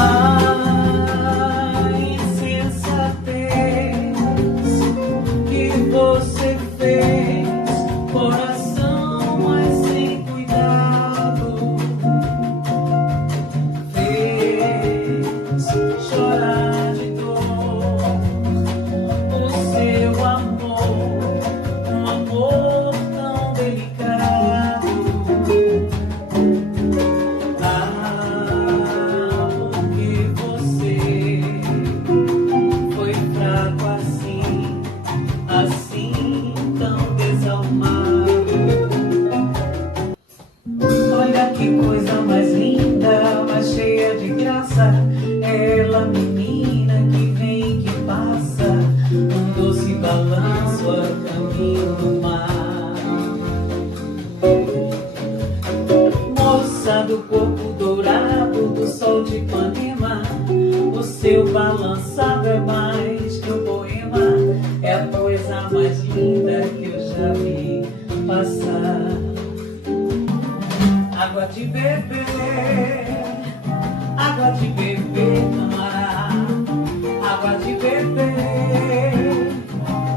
A insensatez que você fez, coração, mas sem cuidado, fez chorar de dor o seu amor, um amor tão delicado. Porque você foi fraco assim, assim tão desalmado. Olha que coisa mais linda, mais cheia de graça, ela menina que vem e que passa, um doce balanço a caminho do mar. Moça do corpo dourado do sol de Ipanema, o seu balançado é mais que um poema, é a coisa mais linda que eu já vi passar. Água de beber, água de beber, camará. Água de beber,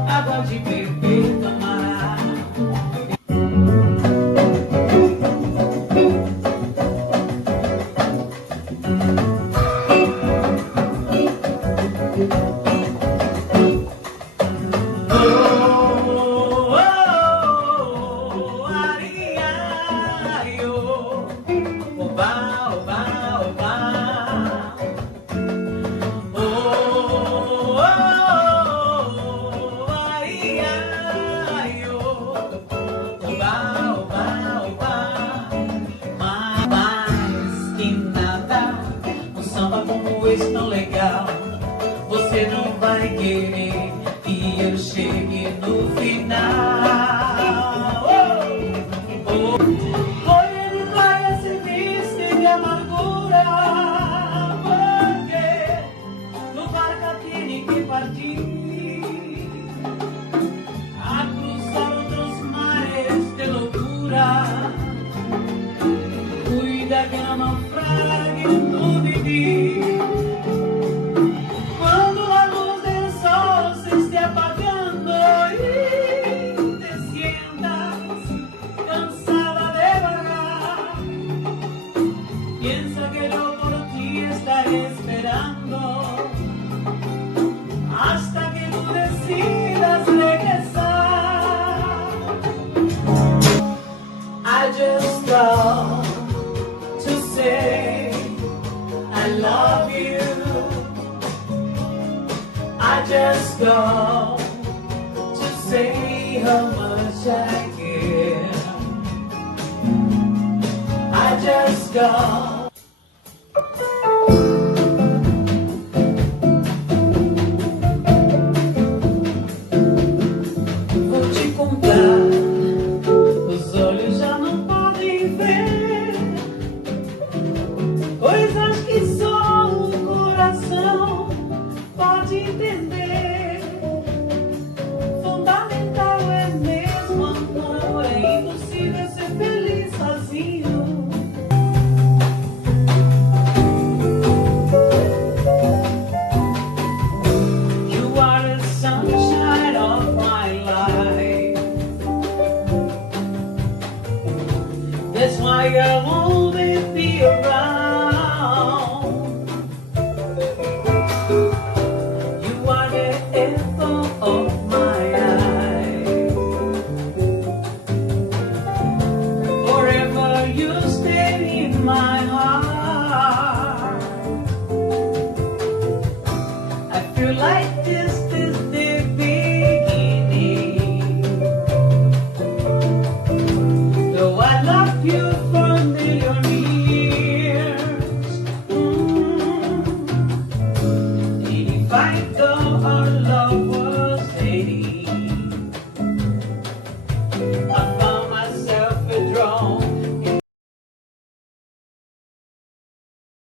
água de beber, camará. Tão legal, você não vai querer que eu chegue no final. Correndo praia se viste de amargura, porque no barco tiene que partir a cruzar outros mares de loucura. Cuida que não naufrague tu vivir. Piensa que yo por ti estaré esperando hasta que tú decidas regresar. I just called to say I love you. I just called to say how much I care. I just called. Coisas que só o coração pode entender. Fundamental é mesmo amor, é impossível ser feliz sozinho. You are the sunshine of my life. That's why I won't be around. Like this is the beginning. Though I love you for a million years, if I don't